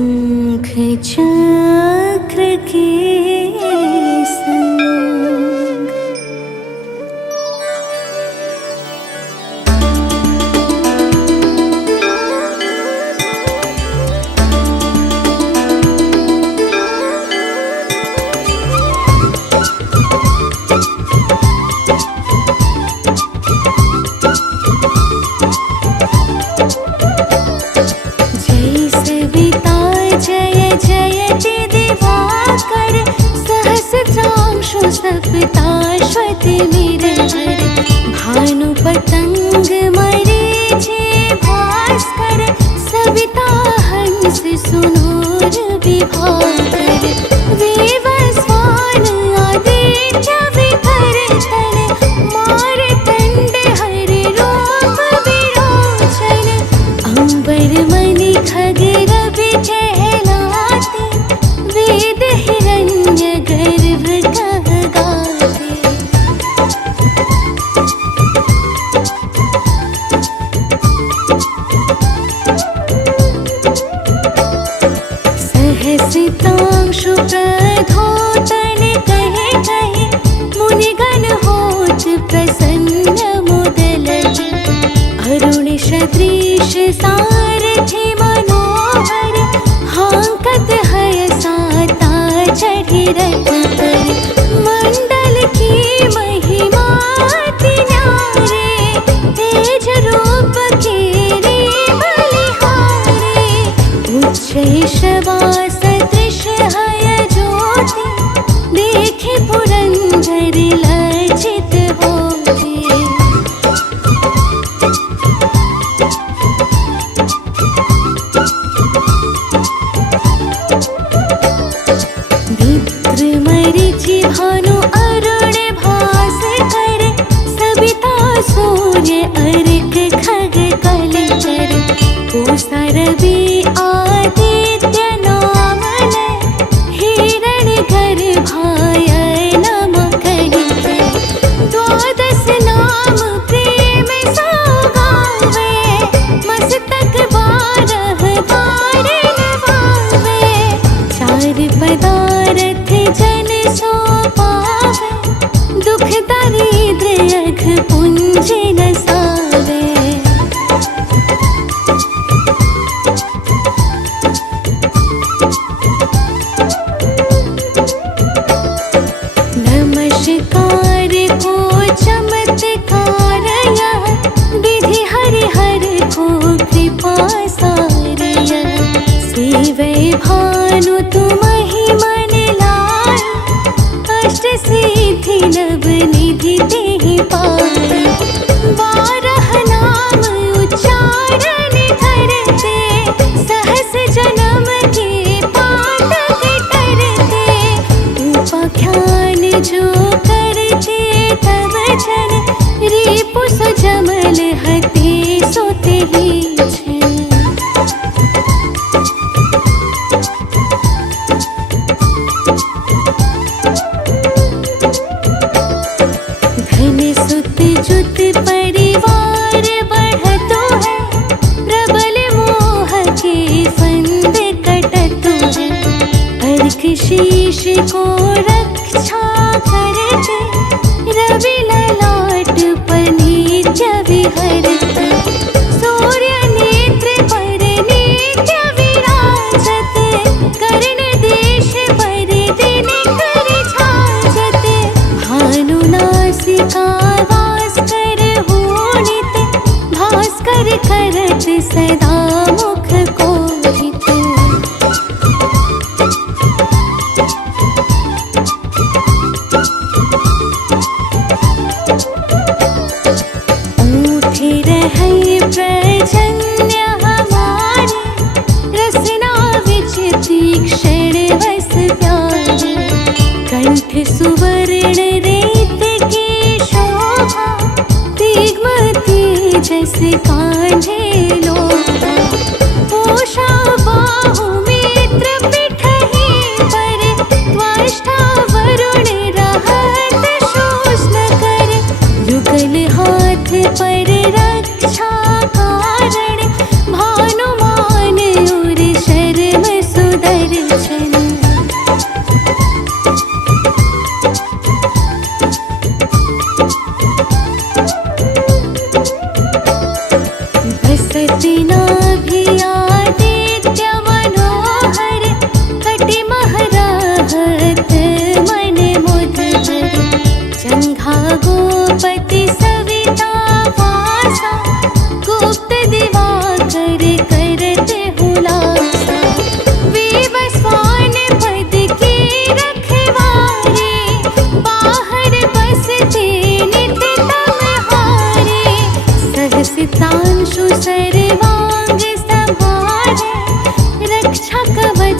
शंख चक्र के संग। सप्ताश्वति निरहर भानु पतंग मरीचे भास्कर सविता हंस सुनूर विभाकर वेवस्वान आदित्य विभर तन मारतंड हरि रूप विरोचन अंबर मणि खग रवि कहलाते वेद हिरण्य गर्भ सहसितांशु प्रधोतन कहे कहे मुनिगण होत प्रसन्न मुदलति अरुण सदृश सारथि मनोहर हांकत हय साता चढ़ि रथ पर मंडल की महिमा अति न्यारे तेज रूप के रे बलिहारे उच्च शवास हय ज्योति देखे पुरंदर लज्जित होते मित्र मरीचि भानु अरुण भास्कर सविता सूर्य अर्क खग कलचर पूषा रवि आदित्य नाम हिरण गर्भाय नम कहिके द्वादश नाम प्रेम सौगावे मस्तक बारह बार नवावे चार पदारथ जन सो पावे दुख दारिद्र्य अघ पुंज नसावे नमस्कार को चमत्कार विधि हरि हर को कृपा सारिया सेवै भानु तुम ही मन लाय अष्ट सिद्धि नव निधि देहि पाय बारह नाम उच्चारण धरते सहस जन्म के पातक करते उपाख्यान जो करते तब जन रिपु सुजमल हते सोते ही छन धन सुत जुत परिवार बढ़तो है प्रबल मोह के फंद कटतो है अर्क शीश को रक्षा करते रवि ललाट पर नित्य विहरते सूर्य नेत्र पर नित्य विराजत कर्ण देश पर दिन कर छाजत भानु नासिका वास कर होनित भास्कर करत सदा मुख कोहित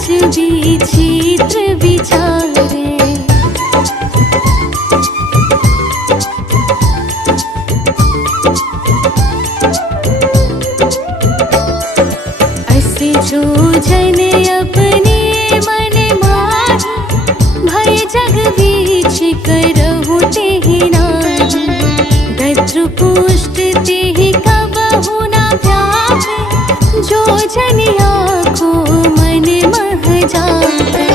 आज भी चित्र विचारे। ऐसे जो जन अपने मन माही, भय जग बीच करहु तेहि नाही। दद्रु पुष्ट तेहि कबहु न व्यापे, जो जनिया को मन मह जापे।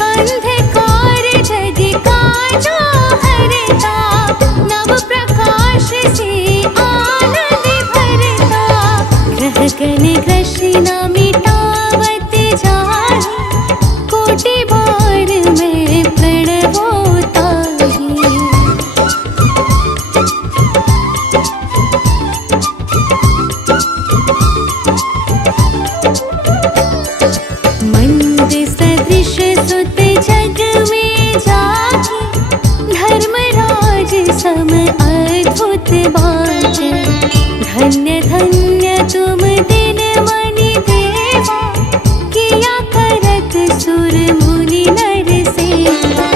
अंधकार जग काजो हरता, नव प्रकाश से आनंद भरता। ग्रह गण ग्रसिन न मिटावत जाहि, कोटि बार में प्रणवो ताहि। मंद सदृश सुत जग में जाहि, धर्मराज सम अद्भुत बाटे। धन्य धन्य तुम दिन मनि देवा, किया करत सुर मुनि नर सेवा।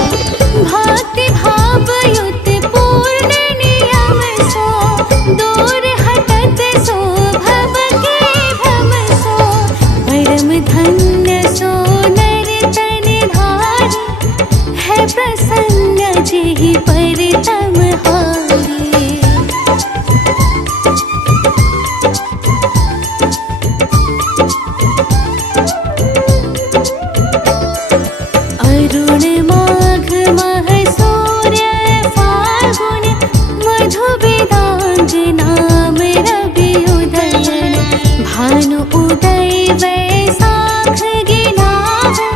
भक्ति भाव युत पूर्ण नियम सो, दूर हटत सो भव के भ्रम सो। परम धन्य सो नर तन धारी, है प्रसन्न जेहि पर तम हारी। अरुण माघ मह सूर्य फाल्गुन, मधु वेदांग नाम रवि उदयन। भानु उदय वैशाख गिनावे,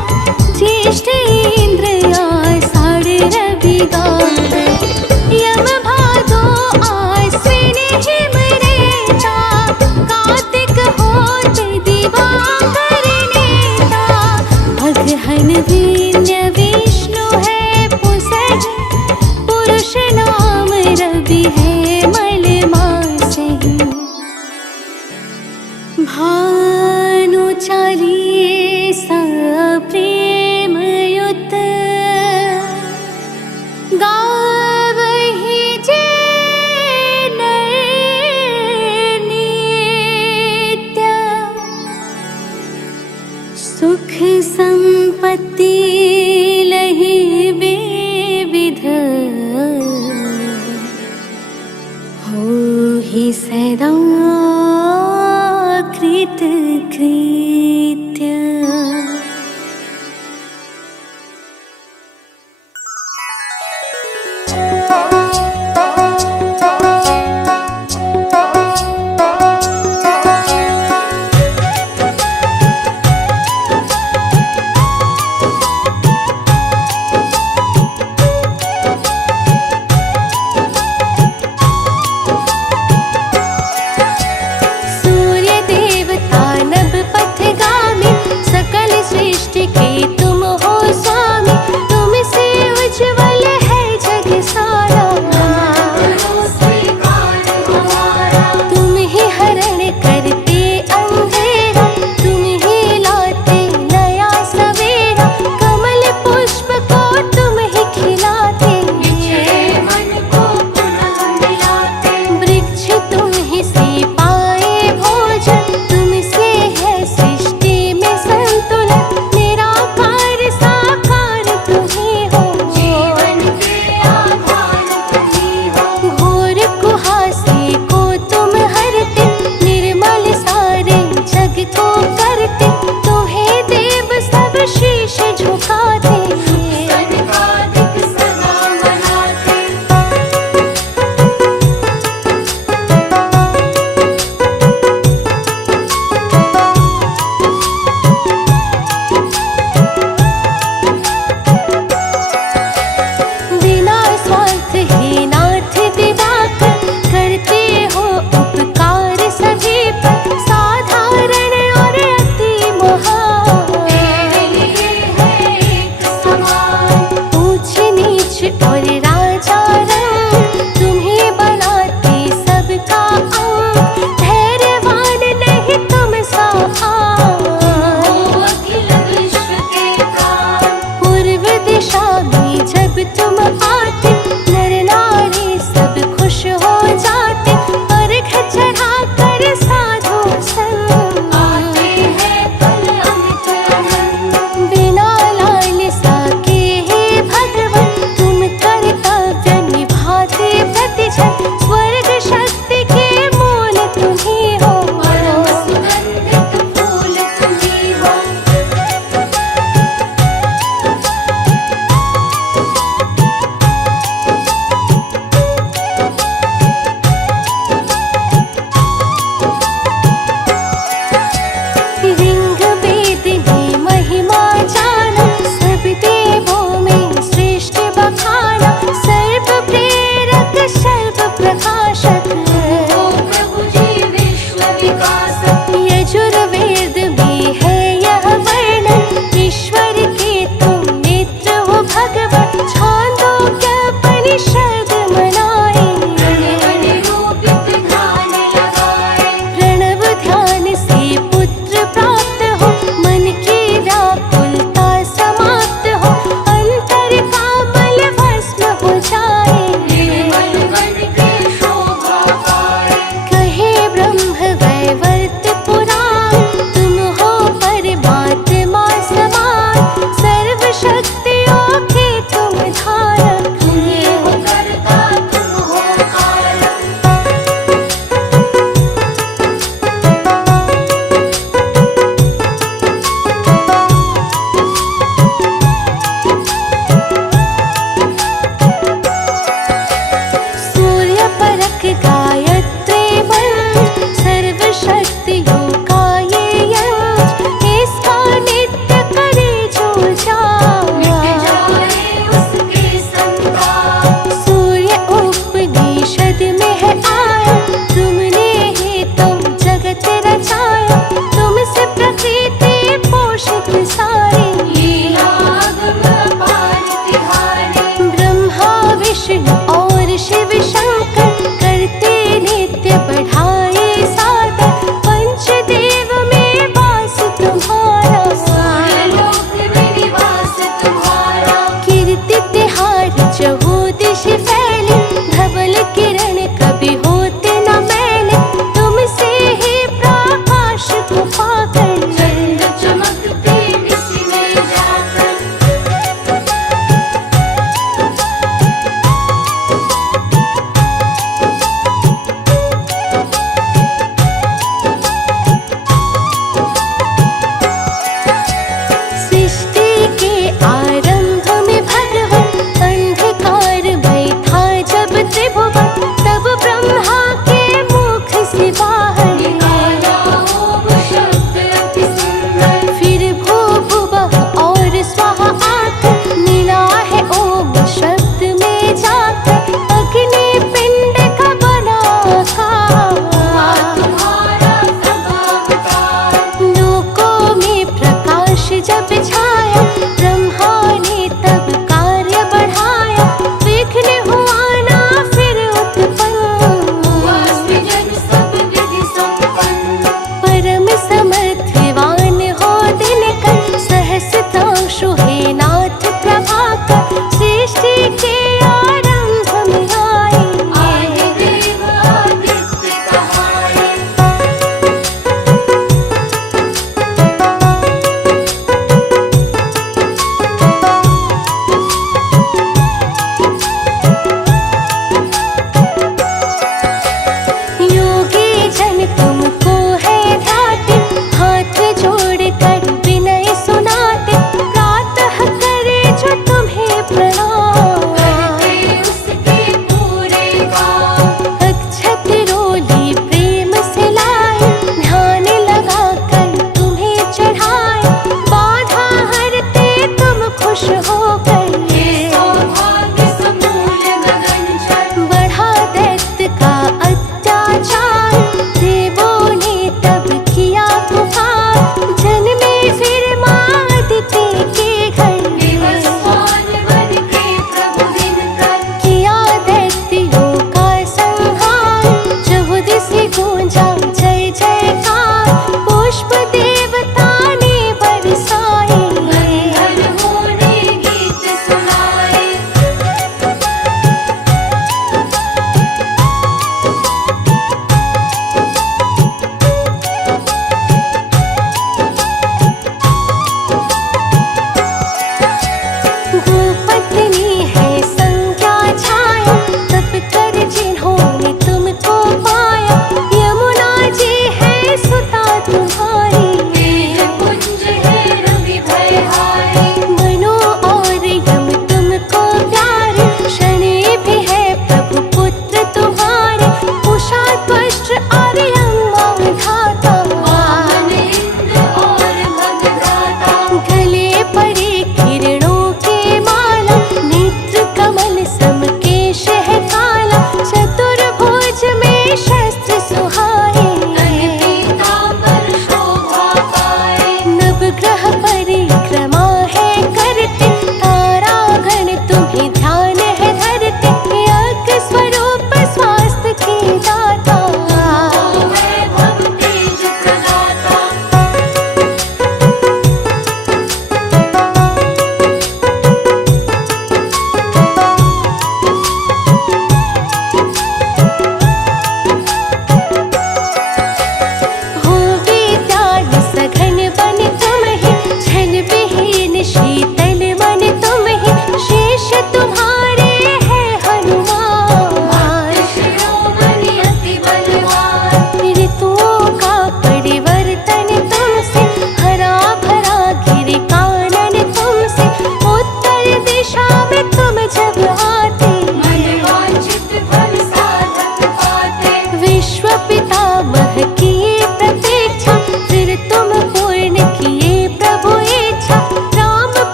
ज्येष्ठ इंद्र आषाढ़ रवि गावे। यम भादो आश्विन हिम रेता, कार्तिक होत दिवाकर नेता। अगहन वीन्य विष्णु है पुसहि, पुरुष नाम रवि है मल मासहि। भानु चालीसा प्रेम युत, गावहि जे नर नित्य। सुख संपत्ति लहि विविध, होहि सदा कृत कृत्य।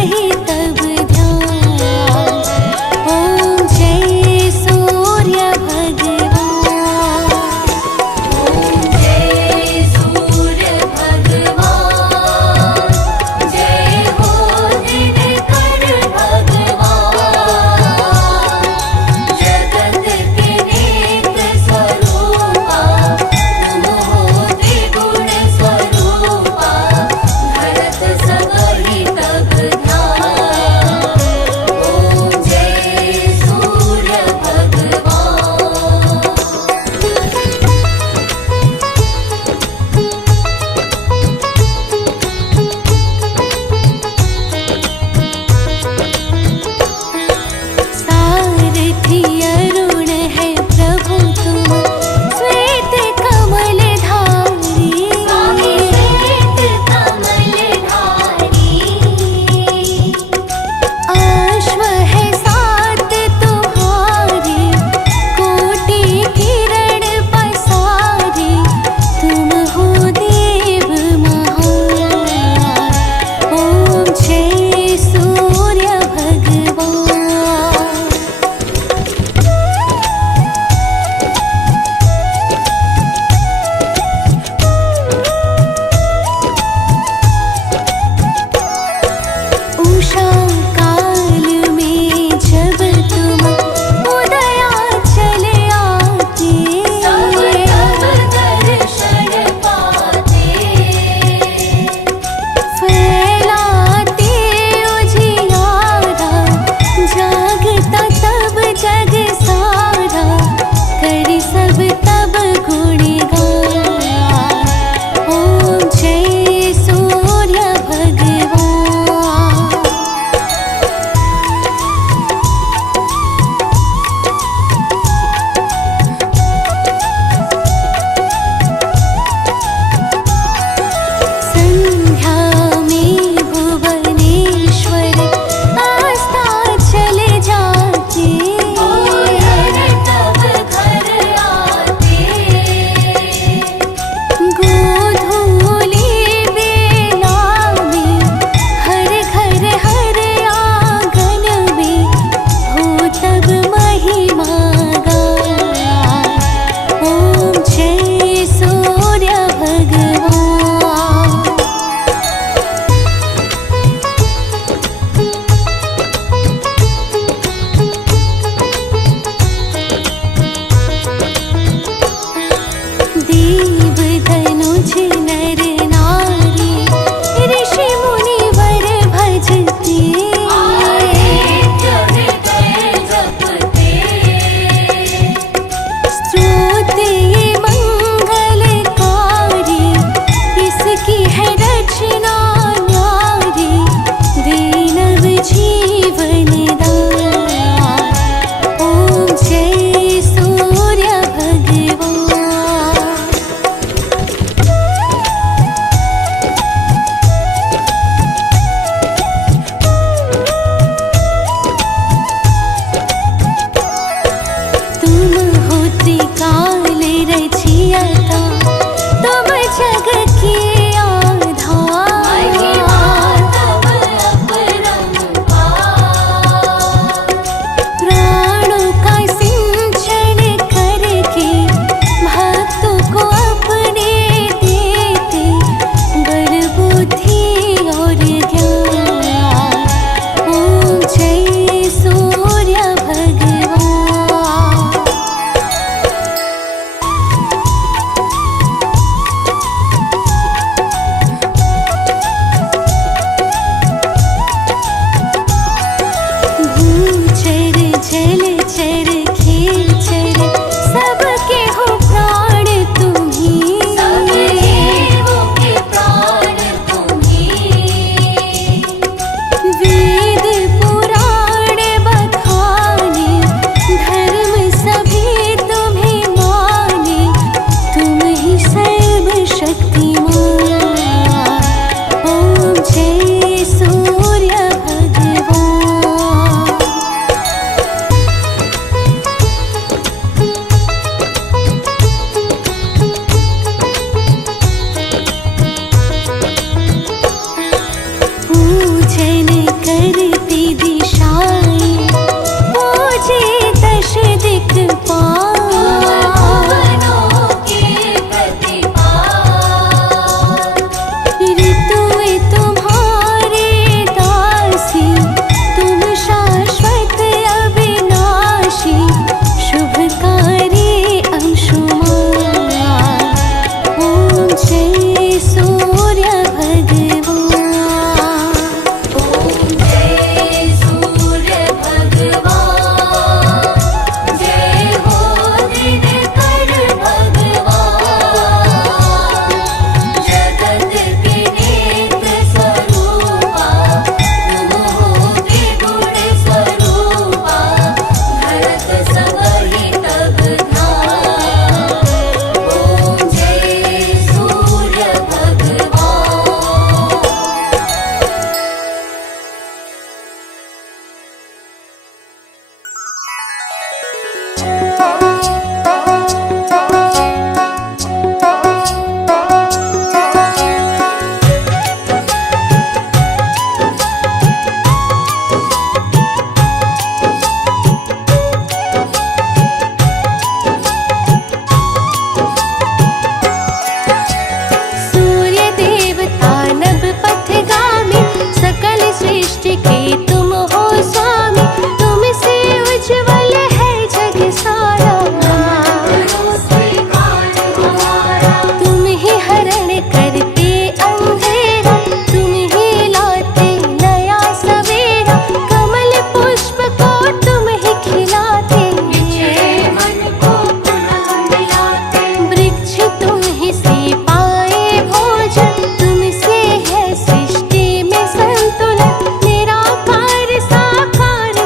वही तब ध्यान। ओम जय सूर्य भगवान। ओम जय सूर्य भगवान। जय हो दिनकर भगवान। जगत के नेक स्वरूपा तुम हो त्रिगुण स्वरूपा। भरत सबहि तब ध्यान। ओम जय सूर्य भगवान। सारथी अरुण है प्रभु तुम, श्वेत कमल धारी। श्वेत कमल धारी। अश्व है सात तुम्हारे, कोटि किरण पसारे। तुम हो देव महान। ओम जय सूर्य भगवान। उषा काल में जब तुम उदयाचल आते। सब तब दर्शन पाते। फैलाते उजियारा, जागता तब जग सारा। करि सब तब गुणगान। ओम जय सूर्य भगवान। सृष्टि के तुम हो स्वामी, तुमसे उज्ज्वल है जग सारा। तुम ही हरण करते अंधेरा, तुम ही लाते नया सवेरा, कमल पुष्प को तुम ही खिलाते, मन को पुनः मिलाते। वृक्ष तुम ही से पाए भोजन, तुमसे है सृष्टि में संतुलन, निराकार साकार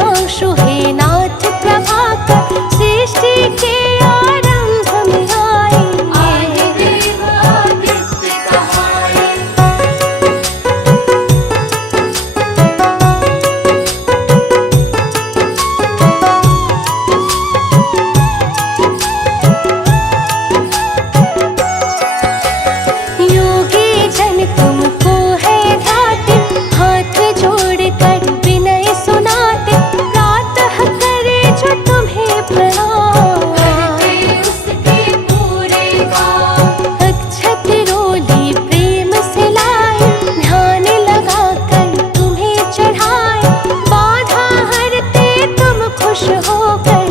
सुधांशु हे नाथ प्रभाकर, सृष्टि के आरंभ में आए। आए देव आदित्य कहाए। योगी जन तुमको है ध्याते, हाथ जोड़कर विनय सुनाते, प्रातः करे जो तुम्हें प्रणाम। करते उसके पूरे काम। अक्षत रोली प्रेम से लाए, ध्यान लगाकर तुम्हें चढ़ाए, बाधा हरते तुम खुश होकर।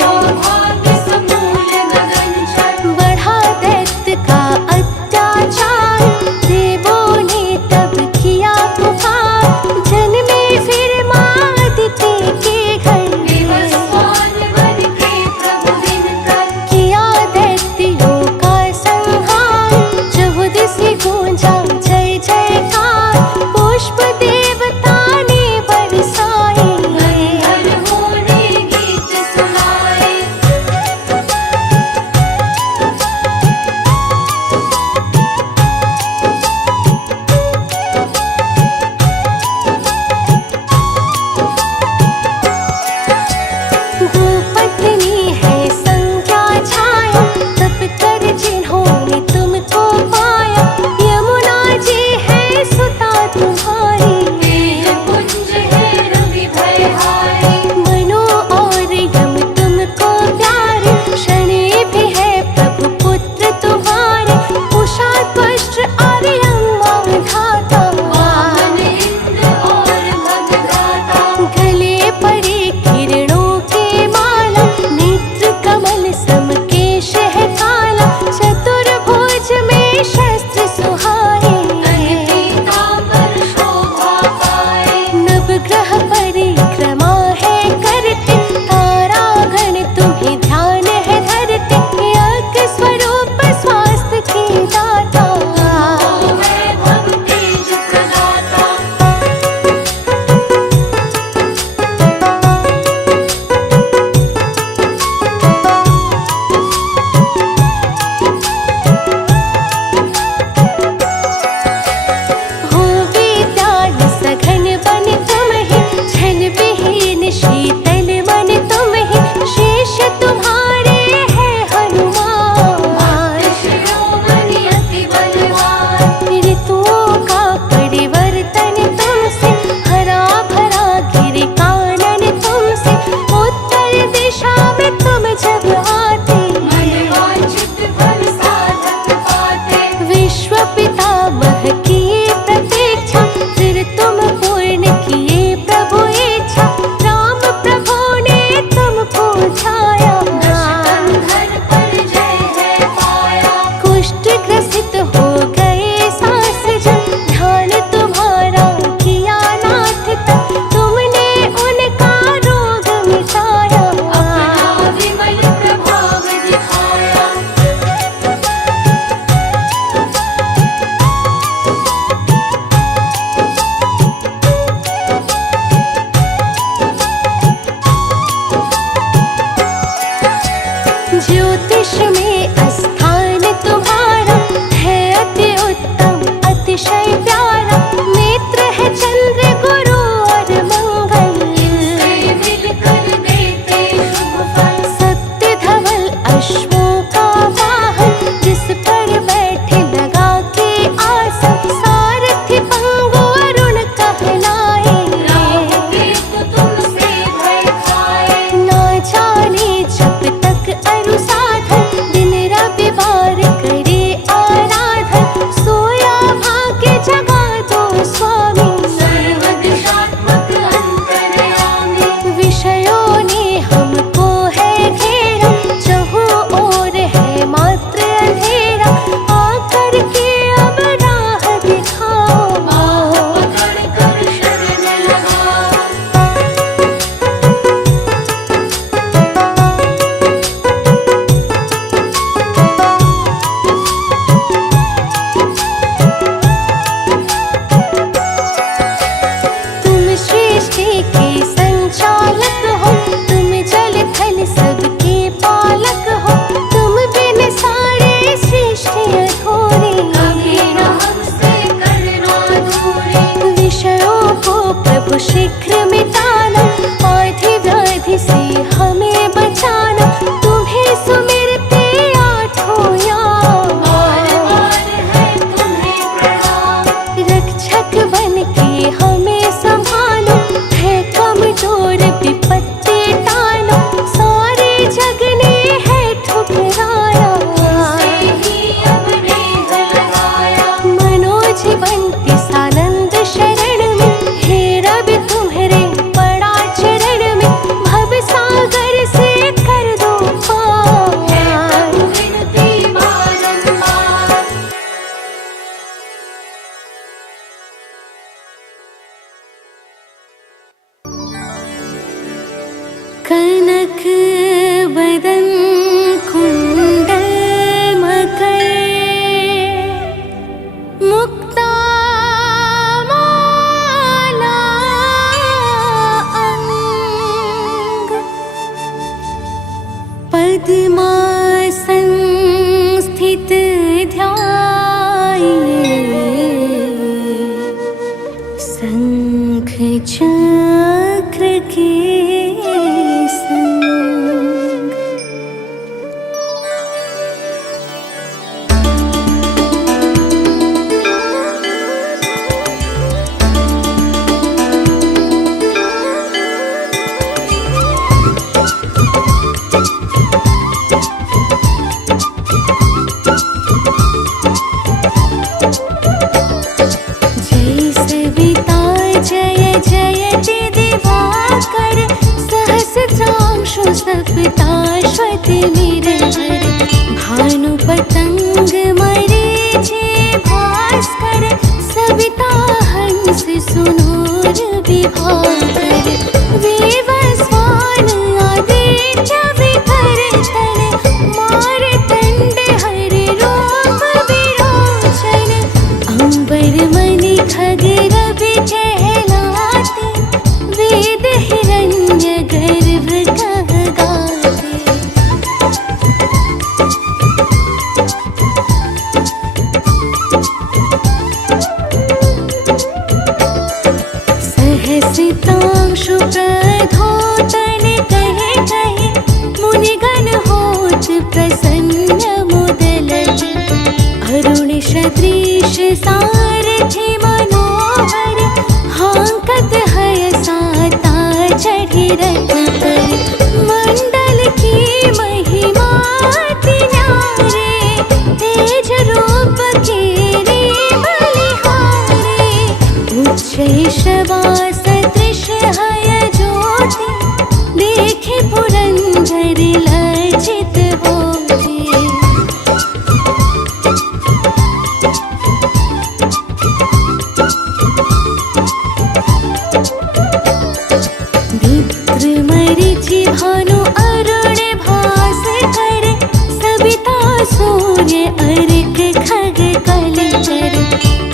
सौभाग्य समूल गगन चढ़, बढ़ा दैत्य का अत्याचार, देवों ने तब किया पुकार, जन्मे फिर माँ अदिति के घर। विवस्वान बन के प्रभु दिनकर, किया दैत्यों का संहार, चहुदिशि गूंजा जय जयकार, पुष्प देवता ने बरसाए, गंधर्वों ने गीत सुनाए। गोपत्नी है संज्ञा छाया, तप कर जिन्होंने तुमको पाया, यमुना जी है सुता तुम्हारी, मेघ पुंज है रवि भयहारी, मनु और यम तुमको प्यारे, शनि भी है प्रभु पुत्र तुम्हारे, उषा त्वष्ट आर्यमा धाता, वामन इंद्र और भगदाता, गले पड़े किरणों के माला, नेत्र कमल सम केश है काला, चतुर्भुज में शस्त्र सुहाए, पीतांबर शोभा पाए, नवग्रह परिक्रमा है करते, तारागण तुम्हें ध्यान है धरते, यज्ञ स्वरूप स्वास्थ्य के दाता, वैभव तेज प्रदाता। हो विद्यान सघन बन तुम ही, छल विहीन शीतल मन तुम ही, शेष तुम्हारे है हनुमान, शिरोमणि अति बलवान, ऋतुओं का परिवर्तन तुमसे, हरा भरा गिर कानन तुमसे, उत्तर दिशा में तुम जब आते, मनवांछित फल साधक पाते, विश्व पितामह की प्रतीक्षा, फिर तुम पूर्ण किए प्रभु इच्छा, राम प्रभु वदन कुंडल मकर मुक्ता माला अंग पद्मासन स्थित ध्याये शंख चक्र के संग। जय सविता जय जयति दिवाकर सहस्रांशु सप्ताश्वति निरहर भानु पतंग मरीचि भास्कर सविता हंस सुनूर विभाकर वेवस्वान आदित्य विकर तन मारतंड हरि रूप विरोचन अंबर मणि खगेर कहलाते वेद हिरण्य गर्भ कहगाते। सहसितांशु प्रधोतन कहे कहे मुनिगण होत प्रसन्न मुदल अरुण सदृश सारथि मनोहर हांकत हय साता चढ़ि रथ पर मंडल की महिमा अति न्यारे तेज रूप केरे बलिहारे उच्च शवा सदृश हय ज्योति देखे पुरंदर लज्जित होते। मित्र मरीचि भानु अरुण भास्कर सविता सूर्य अर्क खग कलकर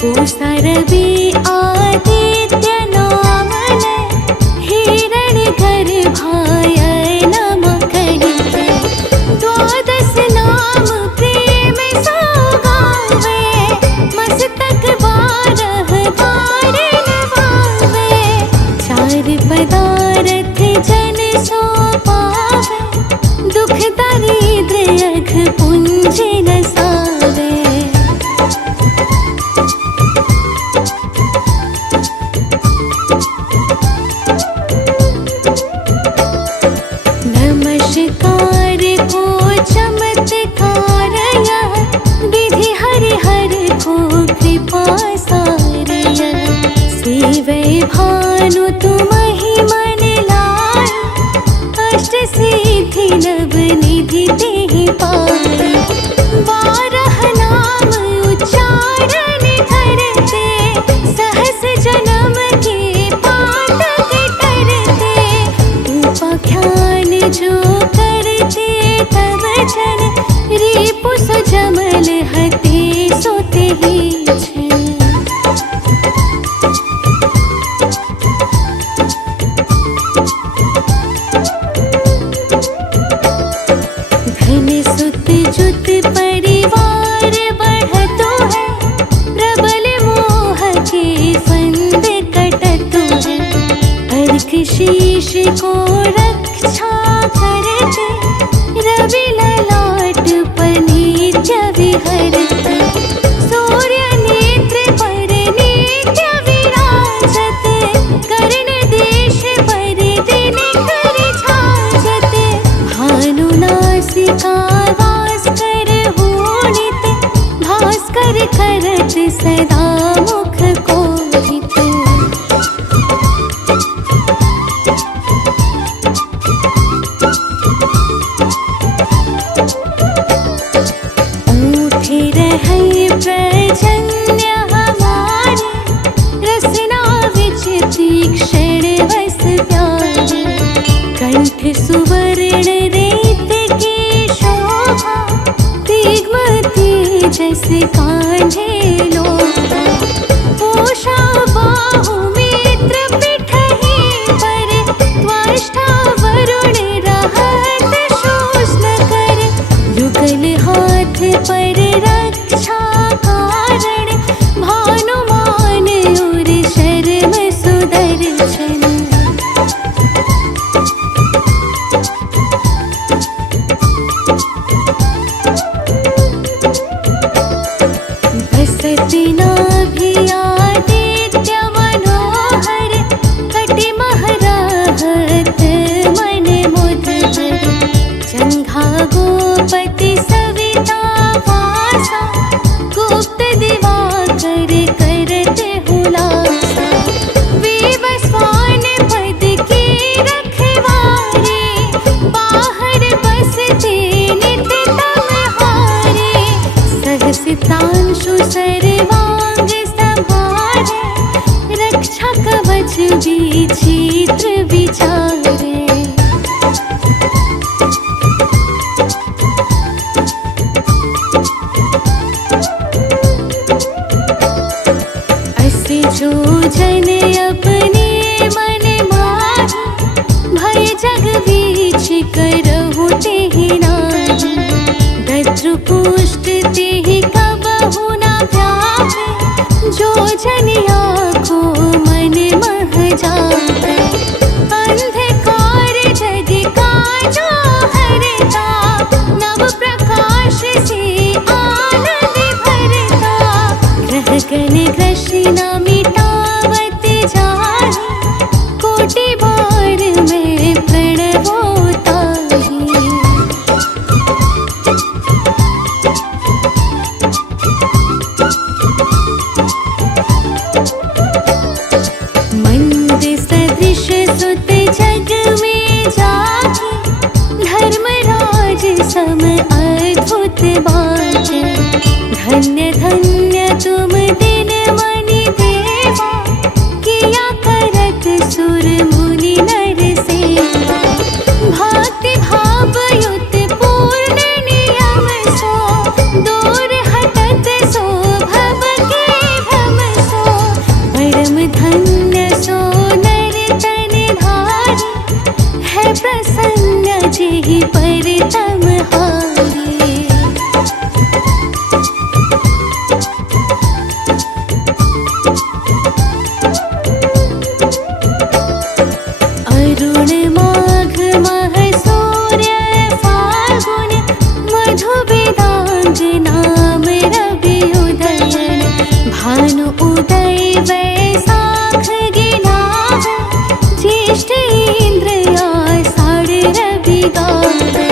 पूषा रवि आदित्य नामन हिरण्य गर्भाय नमः कलिकर द्वादश नाम प्रेम सौगावे मस्तक बारह बार नवावे चार पदारथ जन सो पावे दुख दारिद्र्य अघ पुंज नसावे। नमस्कार को चमत्कार यह विधि हरिहर को कृपा सार यह सेवै भानु तुम ही मन लाय अष्ट सिद्धि नव निधि तेहि पाय बारह नाम उच्चारण करते सहस जन्म के पातक करते उपाख्यान जो करते तब जन रिपु सुजमल हते सोते ही छन। धन सुत जुत परिवार बढ़तो है प्रबल मोह के फंद कटतो है अर्क शीश को रक्षा करते रवि ललाट पर नित्य विहरते सूर्य नेत्र पर नित्य विराजते कर्ण देश पर दिन कर छाजते भानु नासिका वास कर होनित भास्कर करत सदा मुख कोहित। ऊठे रहै प्रजन्य हमारे रसना विच तीक्ष्ण वस प्यारे कंठ सुवर्ण रेत परतम हारे। अरुण माघ मह सूर्य फाल्गुन मधु वेदांग नाम रवि उदयन। भानु उदय वैशाख गिनावे ज्येष्ठ इंद्र आषाढ़ रवि गावे।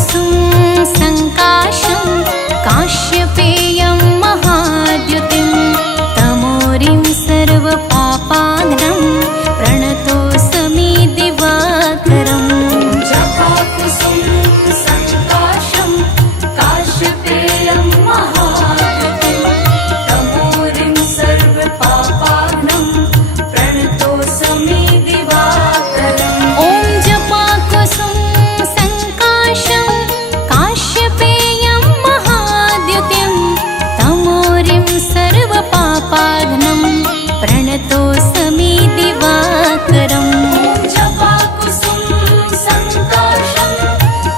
जपाकुसुम संकाशं काश्यपेयं महाद्युतिं तमोरिं सर्वपापाघ्नं प्रणतोऽस्मि दिवाकरम् जपाकुसुम संकाशं काश्यपेयं महाद्युतिं तमोरिं सर्वपापाघ्नं प्रणतोऽस्मि दिवाकरम् ॐ जपाकुसुम संकाशं काश्यपेयं महाद्युतिं तमोरिं सर्वपापाघ्नं प्रणतोऽस्मि दिवाकरम् जपाकुसुम संकाशं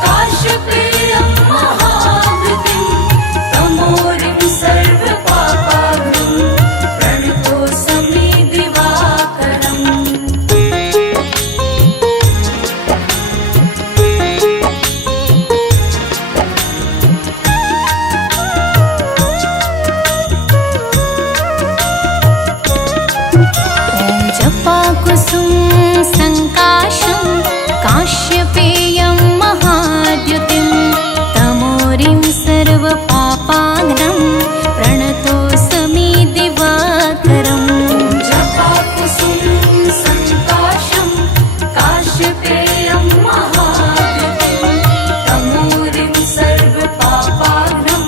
काश्यपेयं महाद्युतिं तमोरिं सर्वपापाघ्नं प्रणतोऽस्मि दिवाकरम् जपाकुसुम संकाशं काश्यपेयं महाद्युतिं तमोरिं सर्वपापाघ्नं प्रणतोऽस्मि दिवाकरम् जपाकुसुम संकाशं काश्यपेयं महाद्युतिं तमोरिं सर्वपापाघ्नं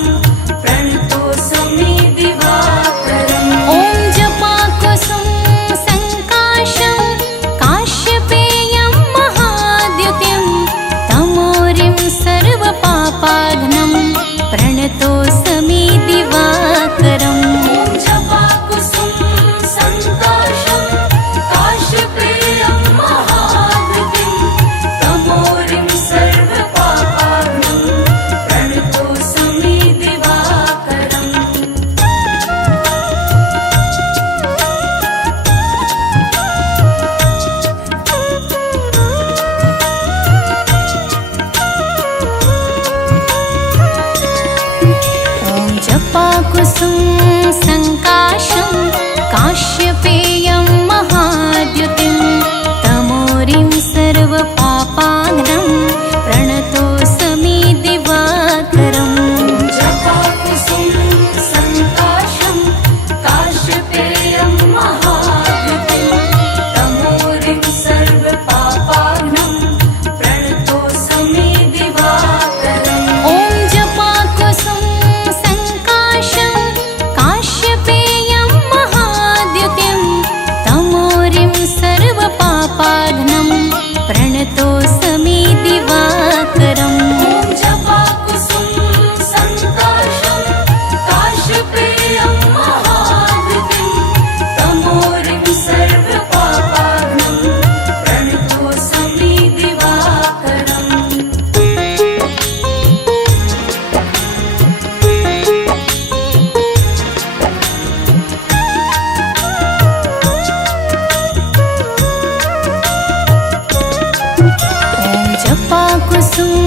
प्रणतोऽस्मि दिवाकरम् ॐ जपाकुसुम संकाशं काश्यपेयं महाद्युतिं तमोरिं सर्वपापाघ्नं प्रणतोऽस्मि दिवाकरम् जपाकुसुम संकाशं काश्यपेयं महाद्युतिं तमोरिं सर्वपापाघ्नं प्रणतोऽस्मि दिवाकरम् ॐ जपाकुसुम संकाशं काश्यपेयं महाद्युतिं तमोरिं सर्वपापाघ्नं प्रणतोऽस्मि दिवाकरम् जपाकुसुम संकाशं काश्यपेयं महाद्युतिं तमोरिं सर्वपापाघ्नं प्रणतोऽस्मि दिवाकरम् ॐ जपाकुसुम संकाशं काश्यपेयं महाद्युतिं तमोरिं सर्वपापाघ्नं प्रणतोऽस्मि दिवाकरम् जपाकुसुम संकाशं काश्यपेयं महाद्युतिं तमोरिं सर्वपापाघ्नं प्रणतोऽस्मि दिवाकरम् ॐ जपाकुसुम